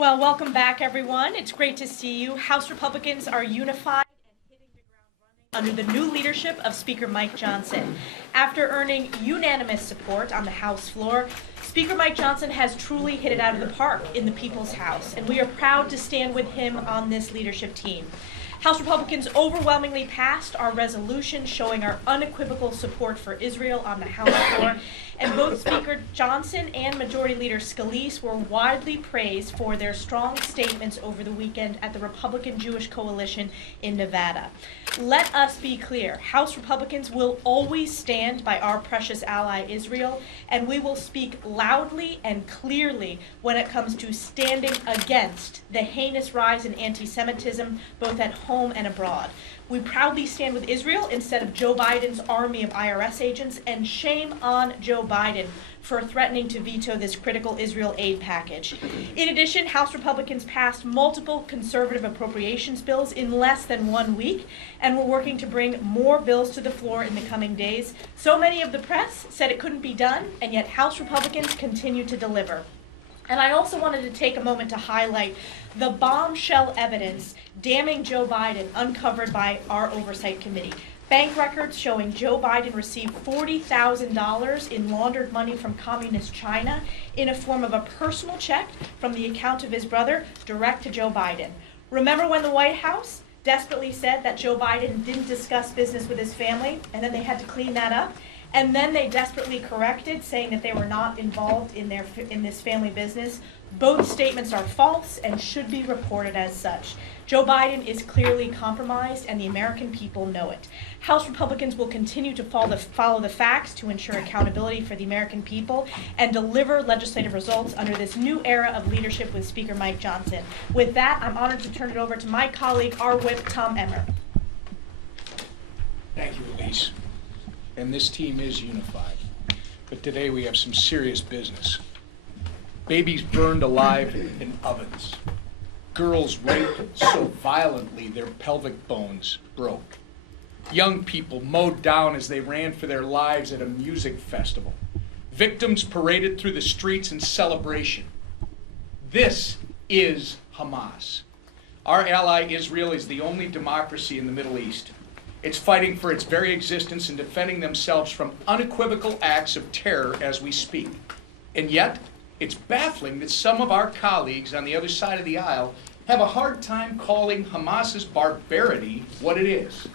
Well, welcome back, everyone. It's great to see you. House Republicans are unified and hitting the ground running under the new leadership of Speaker Mike Johnson. After earning unanimous support on the House floor, Speaker Mike Johnson has truly hit it out of the park in the People's House, and we are proud to stand with him on this leadership team. House Republicans overwhelmingly passed our resolution showing our unequivocal support for Israel on the House floor, and both Speaker Johnson and Majority Leader Scalise were widely praised for their strong statements over the weekend at the Republican Jewish Coalition in Nevada. Let us be clear, House Republicans will always stand by our precious ally Israel, and we will speak loudly and clearly when it comes to standing against the heinous rise in anti-Semitism, both at home and abroad. We proudly stand with Israel instead of Joe Biden's army of IRS agents, and shame on Joe Biden for threatening to veto this critical Israel aid package. In addition, House Republicans passed multiple conservative appropriations bills in less than 1 week, and we're working to bring more bills to the floor in the coming days. So many of the press said it couldn't be done, and yet House Republicans continue to deliver. And I also wanted to take a moment to highlight the bombshell evidence damning Joe Biden uncovered by our Oversight Committee. Bank records showing Joe Biden received $40,000 in laundered money from communist China in a form of a personal check from the account of his brother direct to Joe Biden. Remember when the White House desperately said that Joe Biden didn't discuss business with his family, and then they had to clean that up? And then they desperately corrected, saying that they were not involved in this family business. Both statements are false and should be reported as such. Joe Biden is clearly compromised, and the American people know it. House Republicans will continue to follow the facts to ensure accountability for the American people and deliver legislative results under this new era of leadership with Speaker Mike Johnson. With that, I'm honored to turn it over to my colleague, our whip, Tom Emmer. Thank you, Elise. And this team is unified. But today we have some serious business. Babies burned alive in ovens. Girls raped so violently their pelvic bones broke. Young people mowed down as they ran for their lives at a music festival. Victims paraded through the streets in celebration. This is Hamas. Our ally Israel is the only democracy in the Middle East. It's fighting for its very existence and defending themselves from unequivocal acts of terror as we speak. And yet, it's baffling that some of our colleagues on the other side of the aisle have a hard time calling Hamas's barbarity what it is: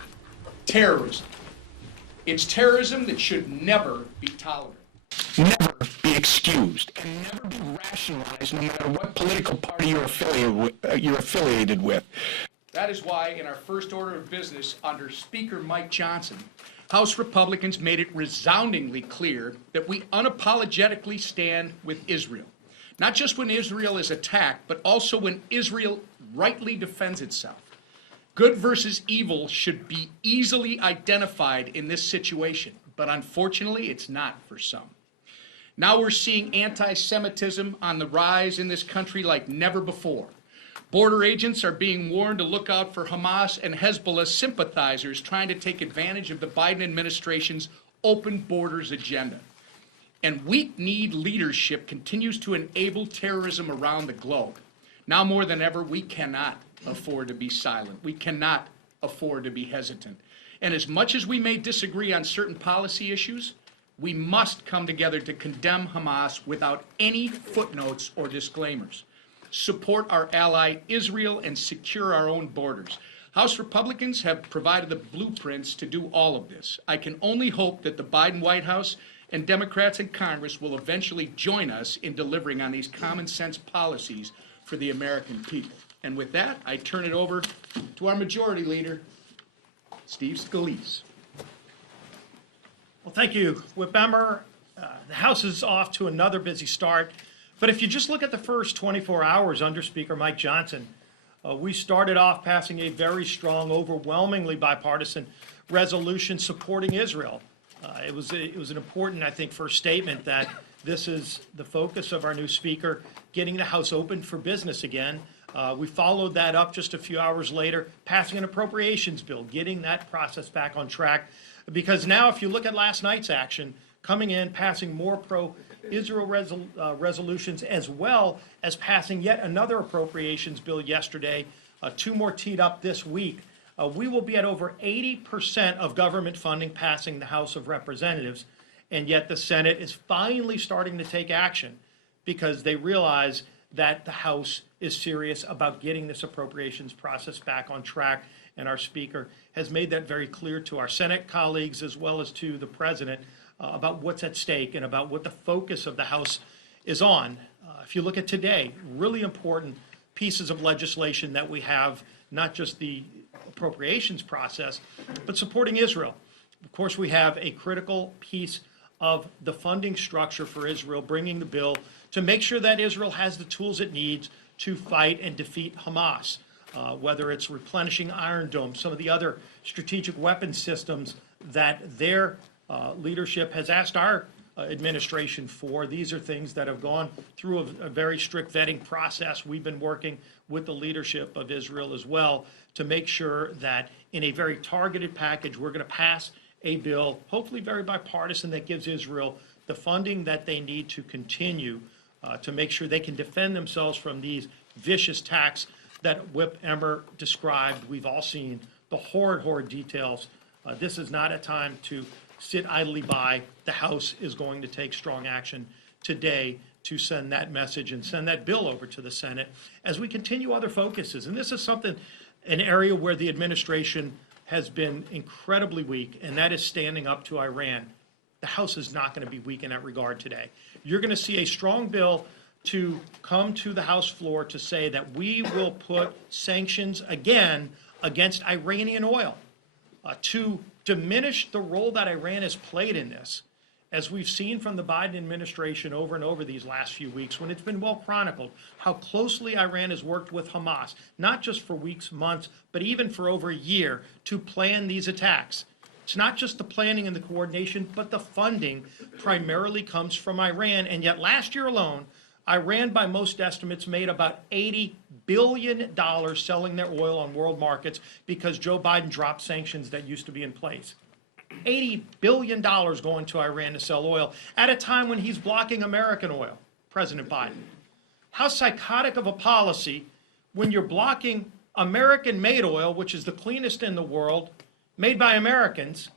terrorism. It's terrorism that should never be tolerated. Never be excused, and never be rationalized no matter what political party you're affiliated with. That is why, in our first order of business under Speaker Mike Johnson, House Republicans made it resoundingly clear that we unapologetically stand with Israel. Not just when Israel is attacked, but also when Israel rightly defends itself. Good versus evil should be easily identified in this situation, but unfortunately, it's not for some. Now we're seeing anti-Semitism on the rise in this country like never before. Border agents are being warned to look out for Hamas and Hezbollah sympathizers trying to take advantage of the Biden administration's open borders agenda. And weak-kneed leadership continues to enable terrorism around the globe. Now more than ever, we cannot afford to be silent. We cannot afford to be hesitant. And as much as we may disagree on certain policy issues, we must come together to condemn Hamas without any footnotes or disclaimers. Support our ally Israel and secure our own borders. House Republicans have provided the blueprints to do all of this. I can only hope that the Biden White House and Democrats in Congress will eventually join us in delivering on these common sense policies for the American people. And with that, I turn it over to our Majority Leader, Steve Scalise. Well, thank you, Whip Emmer. The House is off to another busy start. But if you just look at the first 24 hours under Speaker Mike Johnson, we started off passing a very strong, overwhelmingly bipartisan resolution supporting Israel. It was an important, I think, first statement that this is the focus of our new speaker, getting the House open for business again. We followed that up just a few hours later, passing an appropriations bill, getting that process back on track. Because now, if you look at last night's action, coming in, passing more Israel resolutions, as well as passing yet another appropriations bill yesterday, 2 more teed up this week. We will be at over 80% of government funding passing the House of Representatives, and yet the Senate is finally starting to take action because they realize that the House is serious about getting this appropriations process back on track, and our Speaker has made that very clear to our Senate colleagues as well as to the President about what's at stake and about what the focus of the House is on. If you look at today, really important pieces of legislation that we have, not just the appropriations process, but supporting Israel. Of course, we have a critical piece of the funding structure for Israel, bringing the bill to make sure that Israel has the tools it needs to fight and defeat Hamas, whether it's replenishing Iron Dome, some of the other strategic weapon systems that their leadership has asked our administration for. These are things that have gone through a very strict vetting process. We've been working with the leadership of Israel as well to make sure that in a very targeted package, we're going to pass a bill, hopefully very bipartisan, that gives Israel the funding that they need to continue to make sure they can defend themselves from these vicious attacks that Whip Emmer described. We've all seen the horrid details. This is not a time to sit idly by. The House is going to take strong action today to send that message and send that bill over to the Senate as we continue other focuses. And this is something, an area where the administration has been incredibly weak, and that is standing up to Iran. The House is not going to be weak in that regard today. You're going to see a strong bill to come to the House floor to say that we will put sanctions again against Iranian oil to diminish the role that Iran has played in this. As we've seen from the Biden administration over and over these last few weeks, when it's been well chronicled, how closely Iran has worked with Hamas, not just for weeks, months, but even for over a year to plan these attacks. It's not just the planning and the coordination, but the funding primarily comes from Iran. And yet last year alone, Iran, by most estimates, made about $80 billion selling their oil on world markets because Joe Biden dropped sanctions that used to be in place. $80 billion going to Iran to sell oil at a time when he's blocking American oil, President Biden. How psychotic of a policy when you're blocking American-made oil, which is the cleanest in the world, made by Americans,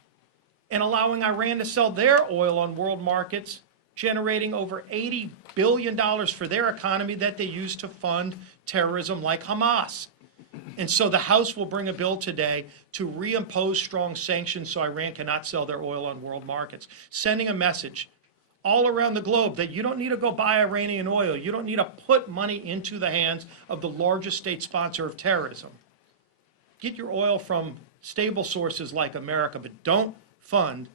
and allowing Iran to sell their oil on world markets, generating over $80 billion for their economy that they use to fund terrorism like Hamas. And so the House will bring a bill today to reimpose strong sanctions so Iran cannot sell their oil on world markets, sending a message all around the globe that you don't need to go buy Iranian oil. You don't need to put money into the hands of the largest state sponsor of terrorism. Get your oil from stable sources like America, but don't fund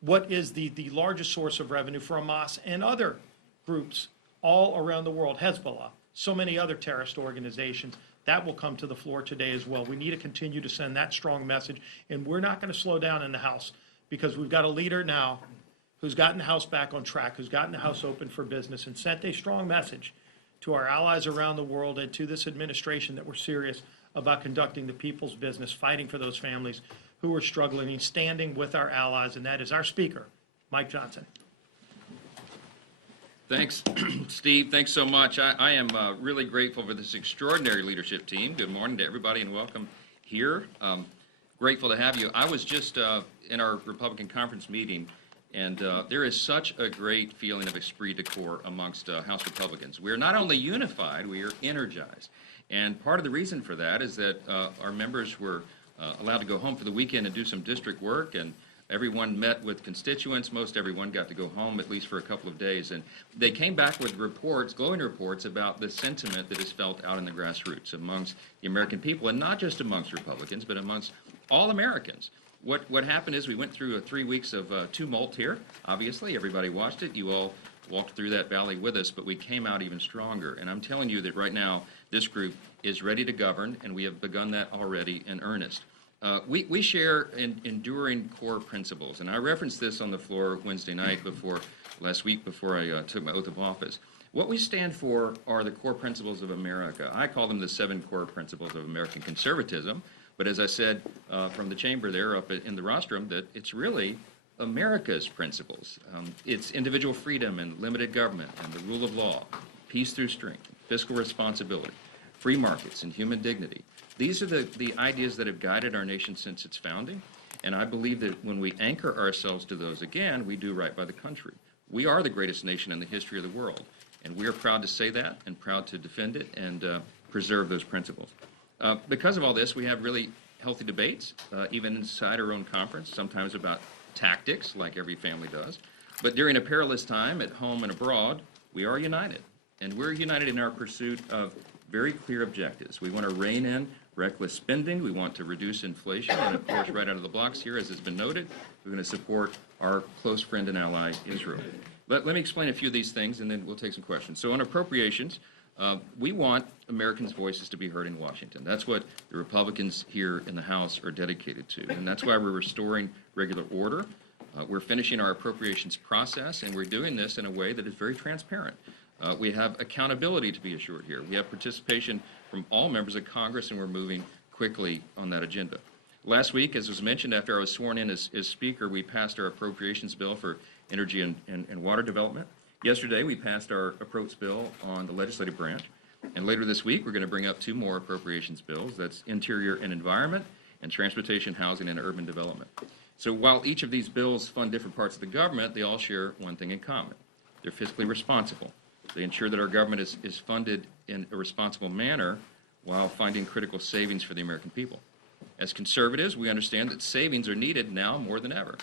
what is the largest source of revenue for Hamas and other groups all around the world, Hezbollah, so many other terrorist organizations. That will come to the floor today as well. We need to continue to send that strong message, and we're not going to slow down in the House because we've got a leader now who's gotten the House back on track, who's gotten the House open for business and sent a strong message to our allies around the world and to this administration that we're serious about conducting the people's business, fighting for those families who are struggling and standing with our allies, and that is our Speaker, Mike Johnson. Thanks, Steve. Thanks so much. I am really grateful for this extraordinary leadership team. Good morning to everybody and welcome here. Grateful to have you. I was just in our Republican conference meeting, and there is such a great feeling of esprit de corps amongst House Republicans. We are not only unified, we are energized. And part of the reason for that is that our members were allowed to go home for the weekend and do some district work, and everyone met with constituents. Most everyone got to go home at least for a couple of days. And they came back with reports, glowing reports about the sentiment that is felt out in the grassroots amongst the American people, and not just amongst Republicans, but amongst all Americans. What happened is we went through 3 weeks of tumult here. Obviously, everybody watched it. You all walked through that valley with us, but we came out even stronger. And I'm telling you that right now, this group is ready to govern, and we have begun that already in earnest. We share enduring core principles, and I referenced this on the floor Wednesday night last week before I took my oath of office. What we stand for are the core principles of America. I call them the 7 core principles of American conservatism, but as I said from the chamber there up in the rostrum, that it's really America's principles. It's individual freedom and limited government and the rule of law, peace through strength, fiscal responsibility, free markets, and human dignity. These are the ideas that have guided our nation since its founding, and I believe that when we anchor ourselves to those again, we do right by the country. We are the greatest nation in the history of the world, and we are proud to say that and proud to defend it and preserve those principles. Because of all this, we have really healthy debates, even inside our own conference, sometimes about tactics, like every family does. But during a perilous time at home and abroad, we are united. And we're united in our pursuit of very clear objectives. We want to rein in reckless spending. We want to reduce inflation. And of course, right out of the blocks here, as has been noted, we're going to support our close friend and ally, Israel. Let me explain a few of these things, and then we'll take some questions. So on appropriations, we want Americans' voices to be heard in Washington. That's what the Republicans here in the House are dedicated to, and that's why we're restoring regular order. We're finishing our appropriations process, and we're doing this in a way that is very transparent. We have accountability to be assured here. We have participation from all members of Congress, and we're moving quickly on that agenda. Last week, as was mentioned, after I was sworn in as Speaker, we passed our appropriations bill for energy and water development. Yesterday, we passed our approach bill on the legislative branch, and later this week, we're going to bring up 2 more appropriations bills. That's Interior and Environment, and Transportation, Housing, and Urban Development. So while each of these bills fund different parts of the government, they all share one thing in common. They're fiscally responsible. They ensure that our government is funded in a responsible manner while finding critical savings for the American people. As conservatives, we understand that savings are needed now more than ever.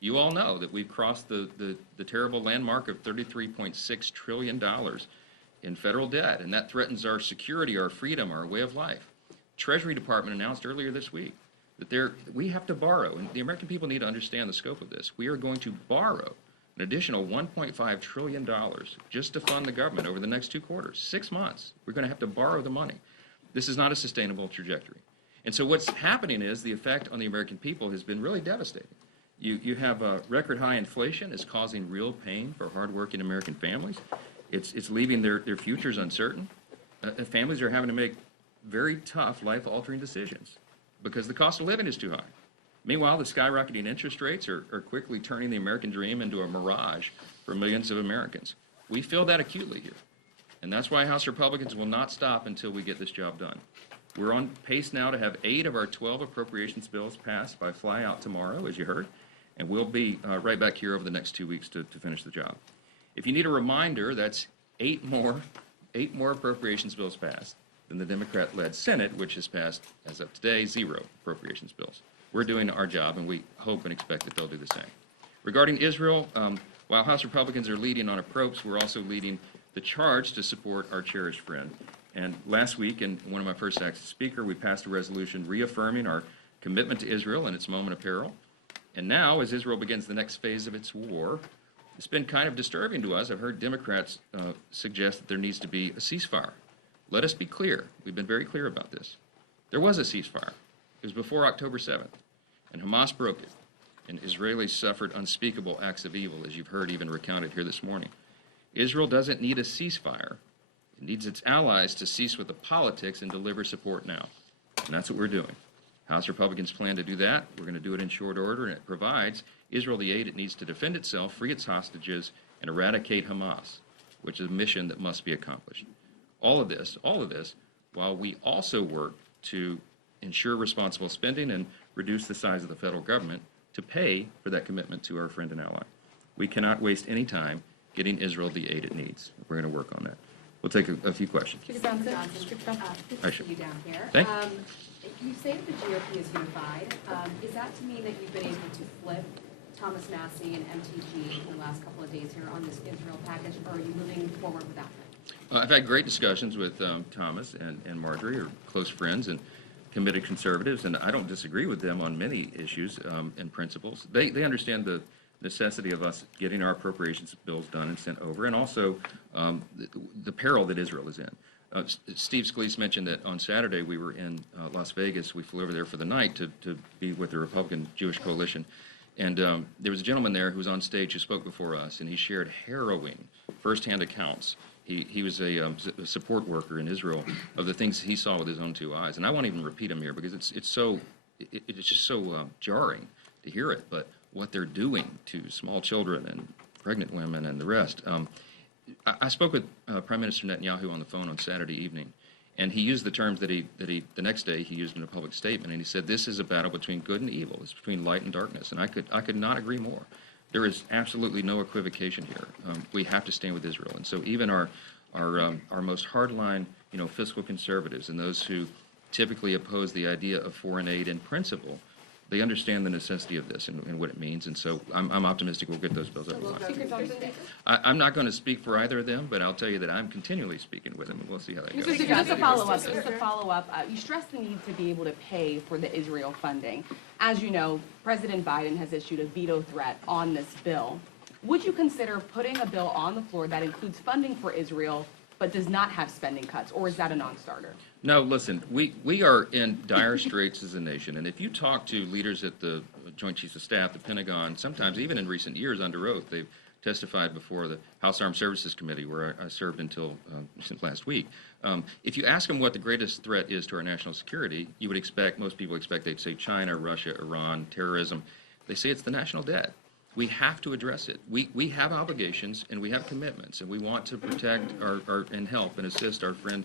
You all know that we've crossed the terrible landmark of $33.6 trillion in federal debt, and that threatens our security, our freedom, our way of life. Treasury Department announced earlier this week that we have to borrow, and the American people need to understand the scope of this. We are going to borrow an additional $1.5 trillion just to fund the government over the next 2 quarters, 6 months. We're going to have to borrow the money. This is not a sustainable trajectory. And so what's happening is the effect on the American people has been really devastating. You have record high inflation. It's causing real pain for hardworking American families. It's leaving their futures uncertain. Families are having to make very tough, life-altering decisions because the cost of living is too high. Meanwhile, the skyrocketing interest rates are quickly turning the American dream into a mirage for millions of Americans. We feel that acutely here. And that's why House Republicans will not stop until we get this job done. We're on pace now to have 8 of our 12 appropriations bills passed by flyout tomorrow, as you heard. And we'll be right back here over the next 2 weeks to finish the job. If you need a reminder, that's 8 more appropriations bills passed than the Democrat-led Senate, which has passed, as of today, 0 appropriations bills. We're doing our job, and we hope and expect that they'll do the same. Regarding Israel, while House Republicans are leading on approps, we're also leading the charge to support our cherished friend. And last week, in one of my first acts as Speaker, we passed a resolution reaffirming our commitment to Israel in its moment of peril. And now, as Israel begins the next phase of its war, it's been kind of disturbing to us. I've heard Democrats suggest that there needs to be a ceasefire. Let us be clear. We've been very clear about this. There was a ceasefire. It was before October 7th, and Hamas broke it, and Israelis suffered unspeakable acts of evil, as you've heard even recounted here this morning. Israel doesn't need a ceasefire. It needs its allies to cease with the politics and deliver support now. And that's what we're doing. House Republicans plan to do that. We're going to do it in short order, and it provides Israel the aid it needs to defend itself, free its hostages, and eradicate Hamas, which is a mission that must be accomplished. All of this, while we also work to ensure responsible spending and reduce the size of the federal government to pay for that commitment to our friend and ally. We cannot waste any time getting Israel the aid it needs. We're going to work on that. We'll take a few questions. Speaker Johnson, good to see you down here. Thanks. You say that the GOP is unified. Is that to mean that you've been able to flip Thomas Massey and MTG in the last couple of days here on this Israel package, or are you moving forward without that? I've had great discussions with Thomas and Marjorie, are close friends and committed conservatives, and I don't disagree with them on many issues and principles. They understand the necessity of us getting our appropriations bills done and sent over, and also the peril that Israel is in. Steve Scalise mentioned that on Saturday we were in Las Vegas. We flew over there for the night to be with the Republican Jewish Coalition. And there was a gentleman there who was on stage who spoke before us, and he shared harrowing firsthand accounts. He was a support worker in Israel of the things he saw with his own 2 eyes. And I won't even repeat them here because it's just so jarring to hear it. But what they're doing to small children and pregnant women and the rest. I spoke with Prime Minister Netanyahu on the phone on Saturday evening, and he used the terms that the next day he used in a public statement, and he said this is a battle between good and evil. It's between light and darkness, and I could not agree more. There is absolutely no equivocation here. We have to stand with Israel, and so even our most hardline, fiscal conservatives and those who typically oppose the idea of foreign aid in principle, they understand the necessity of this and what it means, and so I'm optimistic we'll get those bills out of the line. I'm not going to speak for either of them, but I'll tell you that I'm continually speaking with them, and we'll see how that goes. Just a follow-up, you stress the need to be able to pay for the Israel funding. As you know, President Biden has issued a veto threat on this bill. Would you consider putting a bill on the floor that includes funding for Israel but does not have spending cuts, or is that a non-starter? No, listen, we are in dire straits as a nation, and if you talk to leaders at the Joint Chiefs of Staff, the Pentagon, sometimes even in recent years under oath, they've testified before the House Armed Services Committee, where I served until since last week. If you ask them what the greatest threat is to our national security, you would expect, most people expect they'd say China, Russia, Iran, terrorism. They say it's the national debt. We have to address it. We have obligations and we have commitments, and we want to protect and help and assist our friend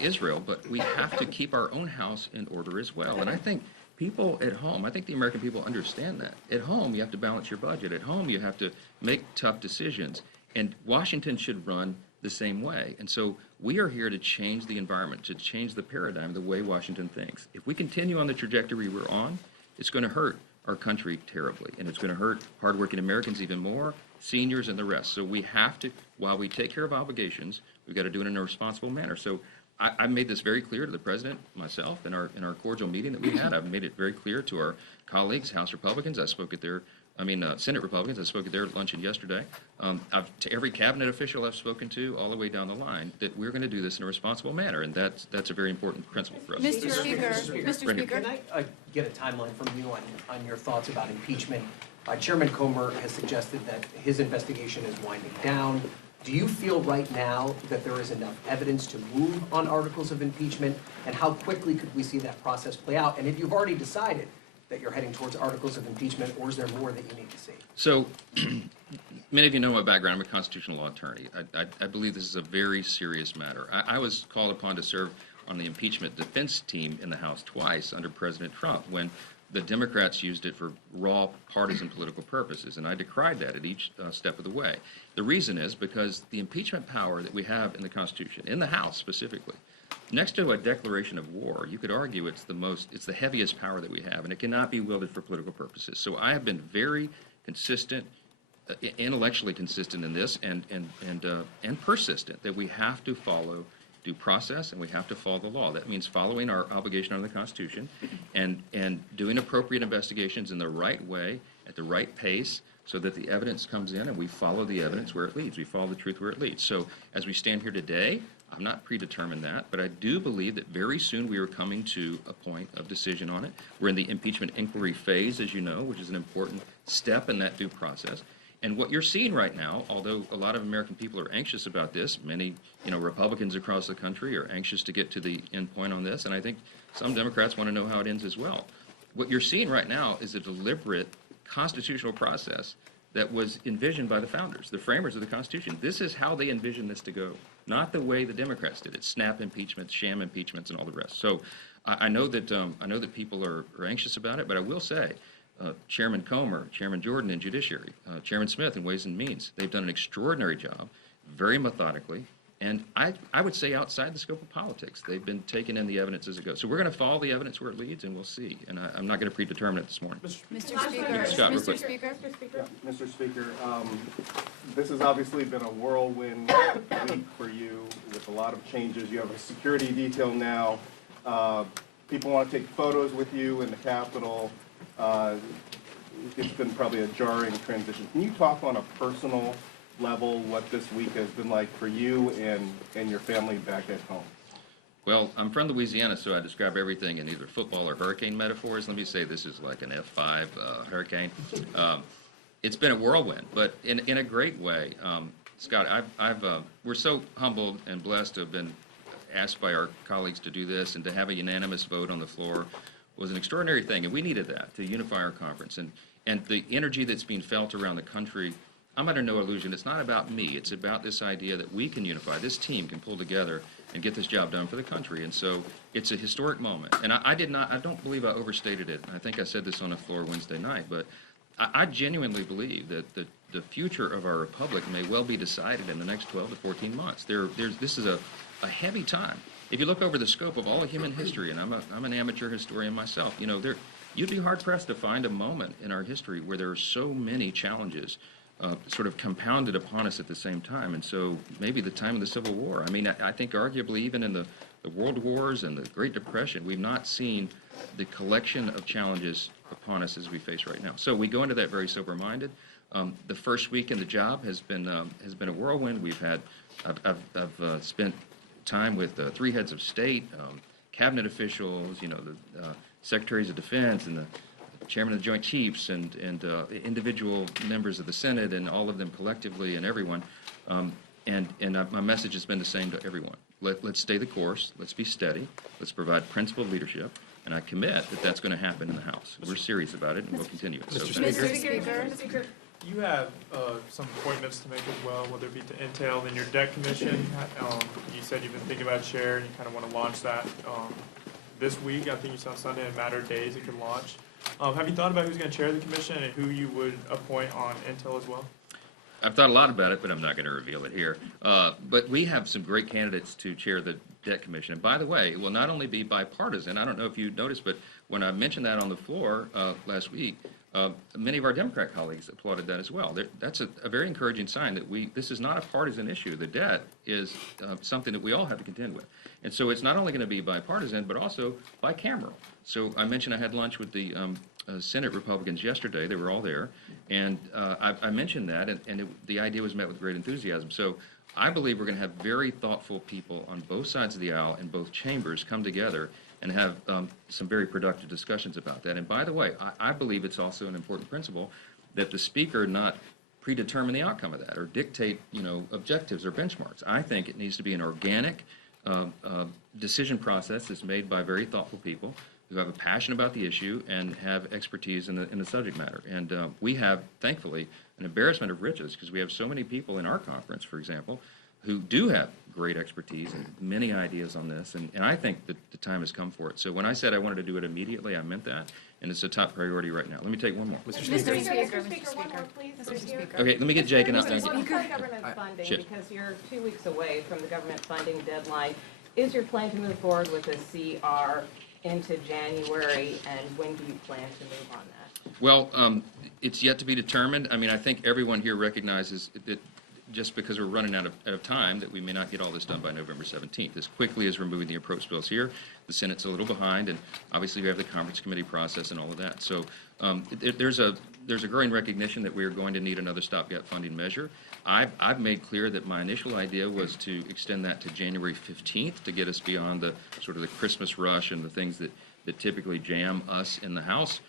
Israel, but we have to keep our own house in order as well. And I think people at home, I think the American people understand that. At home, you have to balance your budget. At home, you have to make tough decisions. And Washington should run the same way. And so we are here to change the environment, to change the paradigm, the way Washington thinks. If we continue on the trajectory we're on, it's going to hurt our country terribly, and it's going to hurt hardworking Americans even more, seniors and the rest. So we have to, while we take care of obligations, we've got to do it in a responsible manner. So I made this very clear to the President, myself, in our cordial meeting that we had. I've made it very clear to our colleagues, House Republicans. I spoke at their, Senate Republicans. I spoke at their luncheon yesterday. To every cabinet official I've spoken to, all the way down the line, that we're going to do this in a responsible manner, and that's a very important principle for us. Mr. Speaker, Can I get a timeline from you on your thoughts about impeachment? Chairman Comer has suggested that his investigation is winding down. Do you feel right now that there is enough evidence to move on articles of impeachment? And how quickly could we see that process play out? And if you've already decided that you're heading towards articles of impeachment, or is there more that you need to see? So, many of you know my background. I'm a constitutional law attorney. I believe this is a very serious matter. I was called upon to serve on the impeachment defense team in the House twice under President Trump when the Democrats used it for raw partisan political purposes, and I decried that at each step of the way. The reason is because the impeachment power that we have in the Constitution, in the House specifically, next to a declaration of war, you could argue it's the heaviest power that we have, and it cannot be wielded for political purposes. So I have been very consistent, intellectually consistent in this, and persistent that we have to follow due process and we have to follow the law. That means following our obligation under the Constitution and doing appropriate investigations in the right way, at the right pace, so that the evidence comes in and we follow the evidence where it leads. We follow the truth where it leads. So as we stand here today, I'm not predetermined that, but I do believe that very soon we are coming to a point of decision on it. We're in the impeachment inquiry phase, as you know, which is an important step in that due process. And what you're seeing right now, although a lot of American people are anxious about this, many Republicans across the country are anxious to get to the end point on this, and I think some Democrats want to know how it ends as well. What you're seeing right now is a deliberate constitutional process that was envisioned by the founders, the framers of the Constitution. This is how they envisioned this to go, not the way the Democrats did it, snap impeachments, sham impeachments, and all the rest. So I know that people are anxious about it, but I will say, Chairman Comer, Chairman Jordan in Judiciary, Chairman Smith in Ways and Means, they've done an extraordinary job, very methodically, and I would say outside the scope of politics. They've been taking in the evidence as it goes. So we're going to follow the evidence where it leads, and we'll see. And I'm not going to predetermine it this morning. Mr. Speaker, Mr. Speaker, this has obviously been a whirlwind week for you with a lot of changes. You have a security detail now. People want to take photos with you in the Capitol. It's been probably a jarring transition. Can you talk on a personal level what this week has been like for you and your family back at home? Well, I'm from Louisiana, so I describe everything in either football or hurricane metaphors. Let me say this is like an F5 hurricane. It's been a whirlwind, but in a great way. Scott, we're so humbled and blessed to have been asked by our colleagues to do this, and to have a unanimous vote on the floor was an extraordinary thing, and we needed that to unify our conference. And And the energy that's being felt around the country, I'm under no illusion, it's not about me. It's about this idea that we can unify, this team can pull together and get this job done for the country. And so it's a historic moment. And I don't believe I overstated it. I think I said this on the floor Wednesday night, but I genuinely believe that the future of our republic may well be decided in the next 12 to 14 months. This is a heavy time. If you look over the scope of all of human history, and I'm an amateur historian myself, you'd be hard-pressed to find a moment in our history where there are so many challenges sort of compounded upon us at the same time. And so maybe the time of the Civil War. I mean, I think arguably even in the World Wars and the Great Depression, we've not seen the collection of challenges upon us as we face right now. So we go into that very sober-minded. The first week in the job has been a whirlwind. I've spent time with 3 heads of state, cabinet officials, the secretaries of defense, and the chairman of the Joint Chiefs, and individual members of the Senate, and all of them collectively, and everyone. My message has been the same to everyone. Let's stay the course. Let's be steady. Let's provide principled leadership. And I commit that that's going to happen in the House. We're serious about it, and we'll continue it. So, Mr. Speaker. You have some appointments to make as well, whether it be to Intel and your debt commission. You said you've been thinking about chair, and you kind of want to launch that this week. I think you said on Sunday, in a matter of days it could launch. Have you thought about who's going to chair the commission and who you would appoint on Intel as well? I've thought a lot about it, but I'm not going to reveal it here. But we have some great candidates to chair the Debt Commission. And by the way, it will not only be bipartisan. I don't know if you noticed, but when I mentioned that on the floor last week, many of our Democrat colleagues applauded that as well. That's a very encouraging sign that this is not a partisan issue. The debt is something that we all have to contend with. And so it's not only going to be bipartisan, but also bicameral. So I mentioned I had lunch with the Senate Republicans yesterday. They were all there. And I mentioned that, and the idea was met with great enthusiasm. So I believe we're going to have very thoughtful people on both sides of the aisle in both chambers come together and have some very productive discussions about that. And by the way, I believe it's also an important principle that the Speaker not predetermine the outcome of that or dictate, objectives or benchmarks. I think it needs to be an organic decision process that's made by very thoughtful people who have a passion about the issue and have expertise in the subject matter. And we have, thankfully, an embarrassment of riches because we have so many people in our conference, for example, who do have great expertise and many ideas on this, and I think that the time has come for it. So when I said I wanted to do it immediately, I meant that, and it's a top priority right now. Let me take one more. Mr. Speaker. One more, please. Mr. Speaker. Okay, let me get Jake and I'll On government funding, Sure. because you're 2 weeks away from the government funding deadline, is your plan to move forward with a CR into January, and when do you plan to move on that? Well, it's yet to be determined. I mean, I think everyone here recognizes that just because we're running out of time, that we may not get all this done by November 17th. As quickly as we're moving the approach bills here, the Senate's a little behind, and obviously we have the conference committee process and all of that. So there's a growing recognition that we are going to need another stopgap funding measure. I've made clear that my initial idea was to extend that to January 15th to get us beyond the sort of the Christmas rush and the things that typically jam us in the House.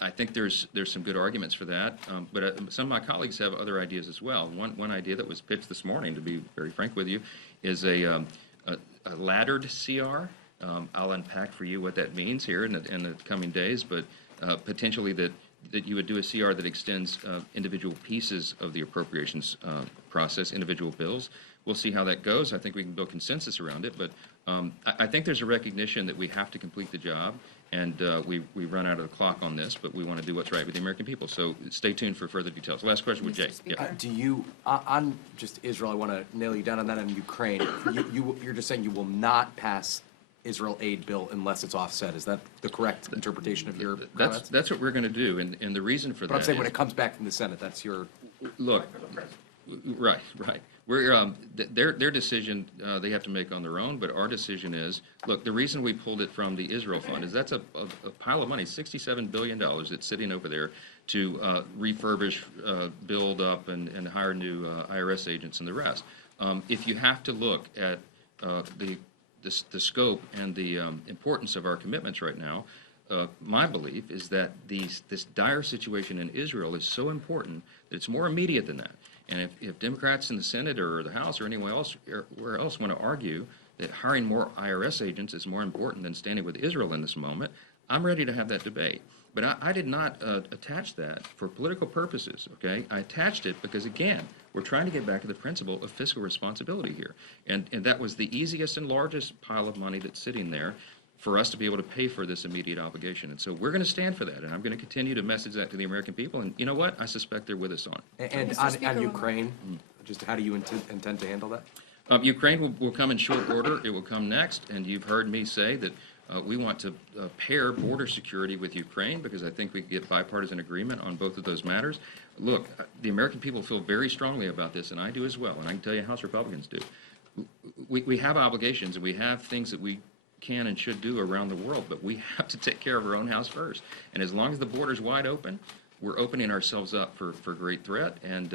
I think there's some good arguments for that, but some of my colleagues have other ideas as well. One idea that was pitched this morning, to be very frank with you, is a laddered CR. I'll unpack for you what that means here in the coming days, but potentially that you would do a CR that extends individual pieces of the appropriations process, individual bills. We'll see how that goes. I think we can build consensus around it, but I think there's a recognition that we have to complete the job, and we run out of the clock on this, but we want to do what's right with the American people. So stay tuned for further details. Last question with Jake. Yeah. Do you, on just Israel, I want to nail you down on that, on Ukraine. You're just saying you will not pass Israel aid bill unless it's offset. Is that the correct interpretation of your comments? That's what we're going to do, and the reason for that But I'm saying is, when it comes back from the Senate, that's your... look, right. We're their decision they have to make on their own, but our decision is, look, the reason we pulled it from the Israel fund is that's a pile of money, $67 billion that's sitting over there to refurbish, build up, and hire new IRS agents and the rest. If you have to look at the scope and the importance of our commitments right now, my belief is that this dire situation in Israel is so important that it's more immediate than that. And if Democrats in the Senate or the House or anywhere else want to argue that hiring more IRS agents is more important than standing with Israel in this moment, I'm ready to have that debate. But I did not attach that for political purposes, okay? I attached it because, again, we're trying to get back to the principle of fiscal responsibility here. And that was the easiest and largest pile of money that's sitting there for us to be able to pay for this immediate obligation. And so we're going to stand for that, and I'm going to continue to message that to the American people. And you know what? I suspect they're with us on it. And Mr. on Speaker, Ukraine, just how do you intend to handle that? Ukraine will come in short order. It will come next. And you've heard me say that we want to pair border security with Ukraine because I think we can get bipartisan agreement on both of those matters. Look, the American people feel very strongly about this, and I do as well. And I can tell you House Republicans do. We have obligations, and we have things that we can and should do around the world, but we have to take care of our own house first. And as long as the border's wide open, we're opening ourselves up for great threat. And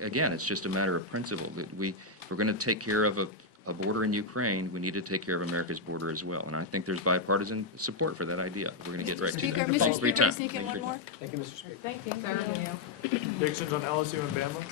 again, it's just a matter of principle that we're going to take care of a border in Ukraine. We need to take care of America's border as well. And I think there's bipartisan support for that idea. We're going to get right to Speaker, that. Mr. Free Speaker, time. sneak in one more? Thank you, Mr. Speaker. Thank you. Predictions on LSU and Bama?